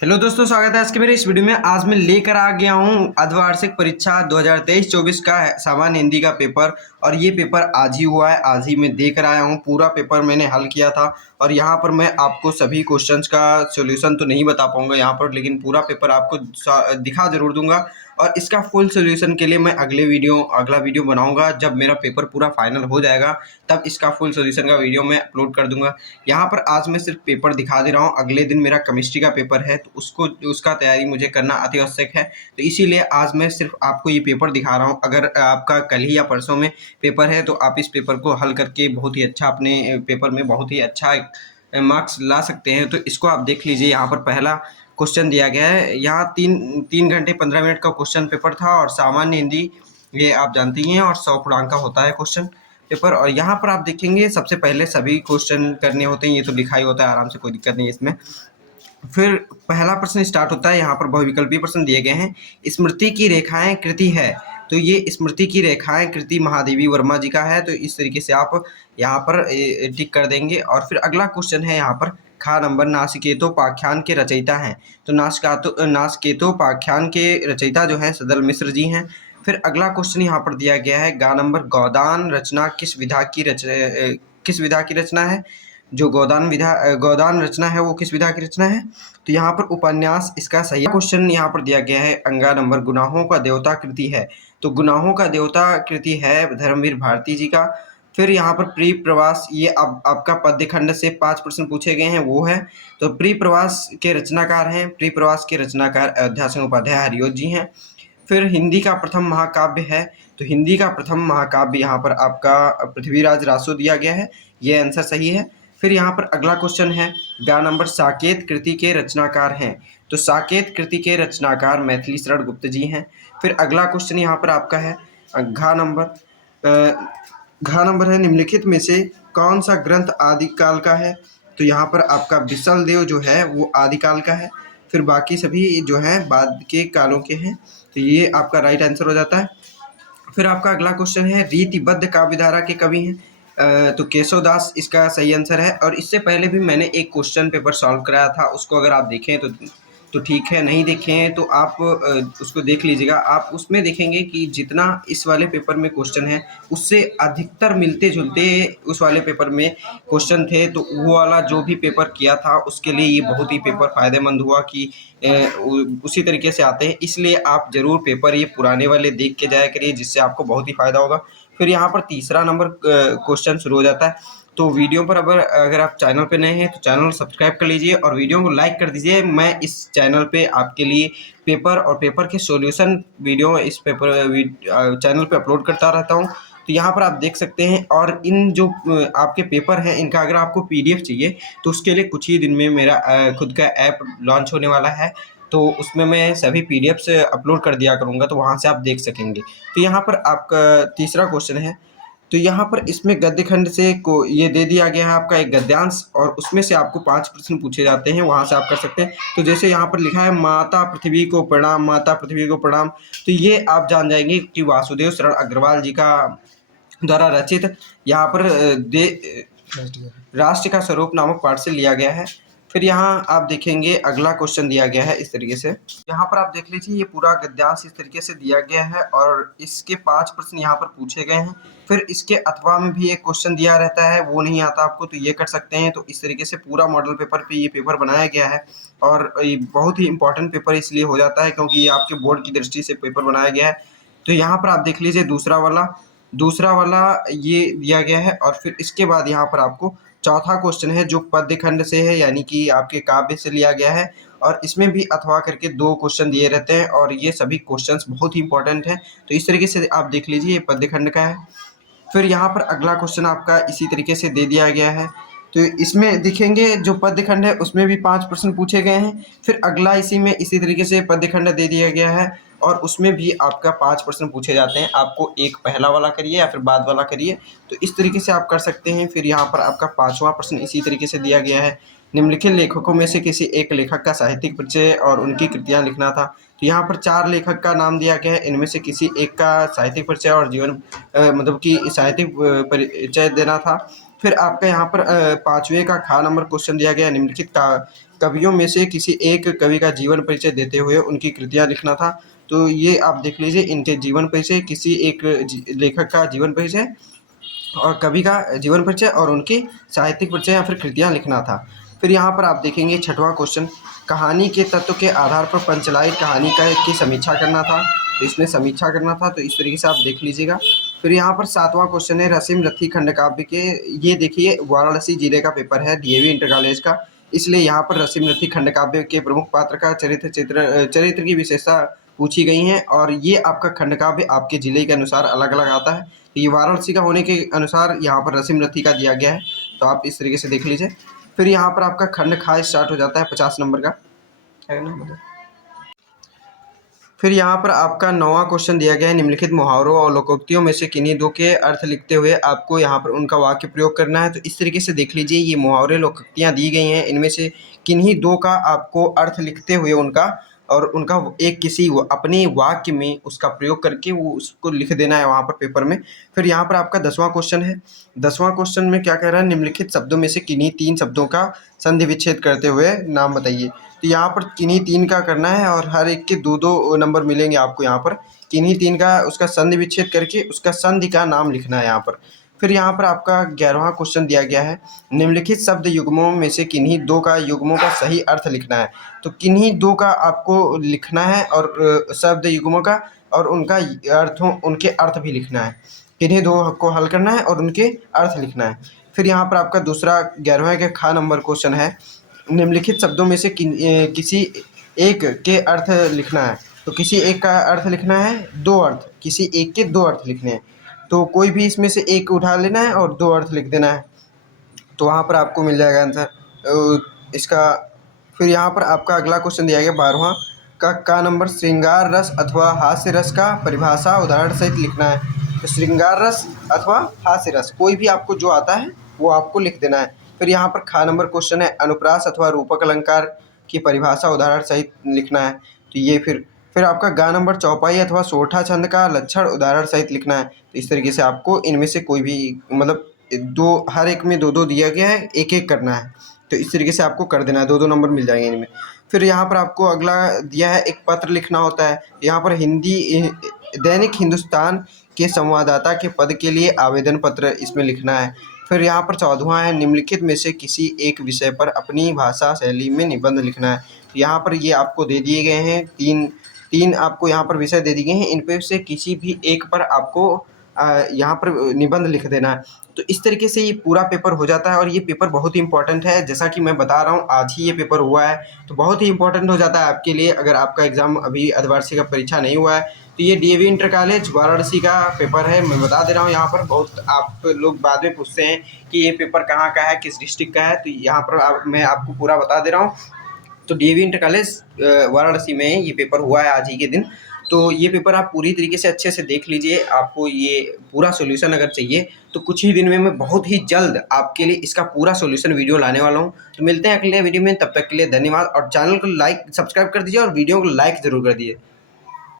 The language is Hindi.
हेलो दोस्तों, स्वागत है आज के मेरे इस वीडियो में। आज मैं लेकर आ गया हूँ अर्धवार्षिक परीक्षा 2023-24 का सामान्य हिंदी का पेपर। और ये पेपर आज ही हुआ है, आज ही मैं देकर आया हूँ। पूरा पेपर मैंने हल किया था और यहाँ पर मैं आपको सभी क्वेश्चंस का सॉल्यूशन तो नहीं बता पाऊंगा यहाँ पर, लेकिन पूरा पेपर आपको दिखा जरूर दूंगा। और इसका फुल सॉल्यूशन के लिए मैं अगला वीडियो बनाऊंगा। जब मेरा पेपर पूरा फाइनल हो जाएगा तब इसका फुल सॉल्यूशन का वीडियो मैं अपलोड कर दूंगा। यहाँ पर आज मैं सिर्फ पेपर दिखा दे रहा हूँ। अगले दिन मेरा केमिस्ट्री का पेपर है तो उसका तैयारी मुझे करना अति आवश्यक है, तो इसीलिए आज मैं सिर्फ आपको ये पेपर दिखा रहा हूँ। अगर आपका कल ही या परसों में पेपर है तो आप इस पेपर को हल करके बहुत ही अच्छा अपने पेपर में बहुत ही अच्छा मार्क्स ला सकते हैं। तो इसको आप देख लीजिए। यहाँ पर पहला क्वेश्चन दिया गया है। यहाँ तीन तीन घंटे 15 मिनट का क्वेश्चन पेपर था और सामान्य हिंदी ये आप जानती हैं, और 100 पूर्णांक का होता है क्वेश्चन पेपर। और यहाँ पर आप देखेंगे सबसे पहले सभी क्वेश्चन करने होते हैं, ये तो लिखा ही होता है आराम से, कोई दिक्कत नहीं है इसमें। फिर पहला प्रश्न स्टार्ट होता है। यहाँ पर बहुविकल्पीय प्रश्न दिए गए हैं। स्मृति की रेखाएं कृति है, तो ये स्मृति की रेखाएं कृति महादेवी वर्मा जी का है। तो इस तरीके से आप यहाँ पर टिक कर देंगे। और फिर अगला क्वेश्चन है यहाँ पर खा नंबर, नासिकेतोपाख्यान के रचयिता हैं। तो नासिकेतोपाख्यान के रचयिता जो हैं सदल मिश्र जी हैं। फिर अगला क्वेश्चन यहाँ पर दिया गया है गा नंबर, गोदान रचना किस विधा की रचना है। जो गोदान रचना है वो किस विधा की रचना है। तो यहाँ पर उपन्यास इसका सही क्वेश्चन यहाँ पर दिया गया है अंगा नंबर, गुनाहों का देवता कृति है। तो गुनाहों का देवता कृति है धर्मवीर भारती जी का। फिर यहाँ पर प्री प्रवास, ये अब आपका पद्य खंड से 5 प्रश्न पूछे गए हैं वो है। तो प्री प्रवास के रचनाकार हैं, प्री प्रवास के रचनाकार अयोध्या सिंह उपाध्याय हरिओत जी हैं। फिर हिंदी का प्रथम महाकाव्य है, तो हिंदी का प्रथम महाकाव्य यहाँ पर आपका पृथ्वीराज रासो दिया गया है, ये आंसर सही है। फिर यहाँ पर अगला क्वेश्चन है गा नंबर, साकेत कृति के रचनाकार हैं। तो साकेत कृति के रचनाकार मैथिली शरण गुप्त जी हैं। फिर अगला क्वेश्चन यहाँ पर आपका है घा नंबर घा नंबर है निम्नलिखित में से कौन सा ग्रंथ आदिकाल का है। तो यहाँ पर आपका विसल देव जो है वो आदिकाल का है, फिर बाकी सभी जो हैं बाद के कालों के हैं। तो ये आपका राइट आंसर हो जाता है। फिर आपका अगला क्वेश्चन है रीतिबद्ध काव्यधारा के कवि हैं। तो केशवदास इसका सही आंसर है। और इससे पहले भी मैंने एक क्वेश्चन पेपर सॉल्व कराया था, उसको अगर आप देखें तो ठीक है, नहीं देखे हैं तो आप उसको देख लीजिएगा। आप उसमें देखेंगे कि जितना इस वाले पेपर में क्वेश्चन है उससे अधिकतर मिलते जुलते उस वाले पेपर में क्वेश्चन थे। तो वो वाला जो भी पेपर किया था उसके लिए ये बहुत ही पेपर फायदेमंद हुआ कि उसी तरीके से आते हैं। इसलिए आप ज़रूर पेपर ये पुराने वाले देख के जाया करिए, जिससे आपको बहुत ही फ़ायदा होगा। फिर यहाँ पर तीसरा नंबर क्वेश्चन शुरू हो जाता है। तो वीडियो पर अगर आप चैनल पे नए हैं तो चैनल सब्सक्राइब कर लीजिए और वीडियो को लाइक कर दीजिए। मैं इस चैनल पे आपके लिए पेपर और पेपर के सॉल्यूशन वीडियो इस चैनल पे अपलोड करता रहता हूँ। तो यहाँ पर आप देख सकते हैं। और इन जो आपके पेपर हैं इनका अगर आपको पीडीएफ चाहिए तो उसके लिए कुछ ही दिन में मेरा खुद का ऐप लॉन्च होने वाला है, तो उसमें मैं सभी पीडीएफ से अपलोड कर दिया करूँगा, तो वहाँ से आप देख सकेंगे। तो यहाँ पर आपका तीसरा क्वेश्चन है। तो यहाँ पर इसमें गद्य खंड से को ये दे दिया गया है आपका एक गद्यांश, और उसमें से आपको 5 प्रश्न पूछे जाते हैं, वहाँ से आप कर सकते हैं। तो जैसे यहाँ पर लिखा है माता पृथ्वी को प्रणाम, माता पृथ्वी को प्रणाम। तो ये आप जान जाएंगे कि वासुदेव शरण अग्रवाल जी का द्वारा रचित यहाँ पर राष्ट्र का स्वरूप नामक पाठ से लिया गया है। फिर यहाँ आप देखेंगे अगला क्वेश्चन दिया गया है इस तरीके से। यहाँ पर आप देख लीजिए ये पूरा गद्यांश इस तरीके से दिया गया है और इसके 5 प्रश्न यहाँ पर पूछे गए हैं। फिर इसके अथवा में भी एक क्वेश्चन दिया रहता है, वो नहीं आता आपको तो ये कर सकते हैं। तो इस तरीके से पूरा मॉडल पेपर पे ये पेपर बनाया गया है। और ये बहुत ही इंपॉर्टेंट पेपर इसलिए हो जाता है क्योंकि ये आपके बोर्ड की दृष्टि से पेपर बनाया गया है। तो यहाँ पर आप देख लीजिए दूसरा वाला ये दिया गया है। और फिर इसके बाद यहाँ पर आपको चौथा क्वेश्चन है जो पद्य खंड से है, यानी कि आपके काव्य से लिया गया है। और इसमें भी अथवा करके 2 क्वेश्चन दिए रहते हैं और ये सभी क्वेश्चंस बहुत ही इंपॉर्टेंट हैं। तो इस तरीके से आप देख लीजिए ये पद्य खंड का है। फिर यहाँ पर अगला क्वेश्चन आपका इसी तरीके से दे दिया गया है। तो इसमें दिखेंगे जो पद्य खंड है उसमें भी 5 प्रश्न पूछे गए हैं। फिर अगला इसी तरीके से पद्य खंड दे दिया गया है और उसमें भी आपका 5 प्रश्न पूछे जाते हैं। आपको एक पहला वाला करिए या फिर बाद वाला करिए, तो इस तरीके से आप कर सकते हैं। फिर यहाँ पर आपका 5वां प्रश्न इसी तरीके से दिया गया है। निम्नलिखित लेखकों में से किसी एक लेखक का साहित्यिक परिचय और उनकी कृतियाँ लिखना था। तो यहाँ पर 4 लेखक का नाम दिया गया है, इनमें से किसी एक का साहित्यिक परिचय और जीवन मतलब कि साहित्यिक परिचय देना था। फिर आपका यहाँ पर 5वें का खा नंबर क्वेश्चन दिया गया, निम्नलिखित का कवियों में से किसी एक कवि का जीवन परिचय देते हुए उनकी कृतियाँ लिखना था। तो ये आप देख लीजिए, इनके जीवन परिचय, किसी एक लेखक का जीवन परिचय और कवि का जीवन परिचय और उनकी साहित्यिक परिचय या फिर कृतियाँ लिखना था। फिर यहाँ पर आप देखेंगे छठवां क्वेश्चन, कहानी के तत्व के आधार पर पंचलाइट कहानी की समीक्षा करना था। तो इसमें समीक्षा करना था, तो इस तरीके से आप देख लीजिएगा। फिर यहाँ पर सातवां क्वेश्चन है रसीम रथी खंड काव्य के, ये देखिए वाराणसी जिले का पेपर है, डीएवी इंटर कॉलेज का, इसलिए यहाँ पर रसीम रथी खंड काव्य के प्रमुख पात्र का चरित्र की विशेषता पूछी गई हैं और ये आपका खंड काव्य आपके जिले के अनुसार अलग अलग आता है। तो ये वाराणसी का होने के अनुसार यहाँ पर रसीम रथी का दिया गया है, तो आप इस तरीके से देख लीजिए। फिर यहाँ पर आपका खंड खा स्टार्ट हो जाता है 50 नंबर का, है ना मतलब। फिर यहाँ पर आपका 9वां क्वेश्चन दिया गया है, निम्नलिखित मुहावरों और लोकोक्तियों में से किन्हीं दो के अर्थ लिखते हुए आपको यहाँ पर उनका वाक्य प्रयोग करना है। तो इस तरीके से देख लीजिए, ये मुहावरे लोकोक्तियाँ दी गई हैं, इनमें से किन्हीं दो का आपको अर्थ लिखते हुए उनका और उनका एक किसी अपने वाक्य में उसका प्रयोग करके वो उसको लिख देना है वहाँ पर पेपर में। फिर यहाँ पर आपका 10वां क्वेश्चन है। 10वां क्वेश्चन में क्या कह रहा है, निम्नलिखित शब्दों में से किन्हीं 3 शब्दों का संधि विच्छेद करते हुए नाम बताइए। तो यहाँ पर किन्हीं 3 का करना है और हर एक के 2-2 नंबर मिलेंगे आपको यहाँ पर। किन्हीं 3 का उसका संधि विच्छेद करके उसका संधि का नाम लिखना है यहाँ पर। फिर यहाँ पर आपका 11वां क्वेश्चन दिया गया है, निम्नलिखित शब्द युग्मों में से किन्हीं 2 का युग्मों का सही अर्थ लिखना है। तो किन्हीं 2 का आपको लिखना है और शब्द युग्मों का और उनका उनके अर्थ भी लिखना है। किन्हीं 2 को हल करना है और उनके अर्थ लिखना है। फिर यहाँ पर आपका दूसरा 11वें के ख नंबर क्वेश्चन है, निम्नलिखित शब्दों में से किसी एक के अर्थ लिखना है। तो किसी एक का अर्थ लिखना है, 2 अर्थ, किसी एक के 2 अर्थ लिखने हैं। तो कोई भी इसमें से एक उठा लेना है और 2 अर्थ लिख देना है, तो वहाँ पर आपको मिल जाएगा आंसर इसका। फिर यहाँ पर आपका अगला क्वेश्चन दिया गया 12वां का नंबर, श्रृंगार रस अथवा हास्य रस का परिभाषा उदाहरण सहित लिखना है। तो श्रृंगार रस अथवा हास्य रस, कोई भी आपको जो आता है वो आपको लिख देना है। फिर यहाँ पर ख नंबर क्वेश्चन है, अनुप्रास अथवा रूपक अलंकार की परिभाषा उदाहरण सहित लिखना है। तो ये फिर आपका ग नंबर, चौपाई अथवा सोरठा छंद का लक्षण उदाहरण सहित लिखना है। तो इस तरीके से आपको इनमें से कोई भी मतलब 2, हर एक में 2-2 दिया गया है, 1-1 करना है। तो इस तरीके से आपको कर देना है, 2-2 नंबर मिल जाएंगे इनमें। फिर यहाँ पर आपको अगला दिया है, एक पत्र लिखना होता है। यहाँ पर दैनिक हिंदुस्तान के संवाददाता के पद के लिए आवेदन पत्र इसमें लिखना है। फिर यहाँ पर 14वां है, निम्नलिखित में से किसी एक विषय पर अपनी भाषा शैली में निबंध लिखना है। यहाँ पर ये आपको दे दिए गए हैं, तीन आपको यहाँ पर विषय दे दिए गए हैं, इन पे से किसी भी एक पर आपको यहाँ पर निबंध लिख देना है। तो इस तरीके से ये पूरा पेपर हो जाता है और ये पेपर बहुत ही इंपॉर्टेंट है। जैसा कि मैं बता रहा हूँ, आज ही ये पेपर हुआ है, तो बहुत ही इंपॉर्टेंट हो जाता है आपके लिए। अगर आपका एग्ज़ाम अभी अर्धवार्षिक का परीक्षा नहीं हुआ है, तो ये डीएवी इंटर कॉलेज वाराणसी का पेपर है। मैं बता दे रहा हूँ, यहाँ पर बहुत आप लोग बाद में पूछते हैं कि ये पेपर कहाँ का है, किस डिस्ट्रिक्ट का है, तो यहाँ पर मैं आपको पूरा बता दे रहा हूँ। तो डीएवी इंटर कॉलेज वाराणसी में ये पेपर हुआ है आज ही के दिन। तो ये पेपर आप पूरी तरीके से अच्छे से देख लीजिए। आपको ये पूरा सॉल्यूशन अगर चाहिए तो कुछ ही दिन में मैं बहुत ही जल्द आपके लिए इसका पूरा सॉल्यूशन वीडियो लाने वाला हूँ। तो मिलते हैं अगले वीडियो में, तब तक के लिए धन्यवाद और चैनल को सब्सक्राइब कर दीजिए और वीडियो को लाइक ज़रूर कर दीजिए।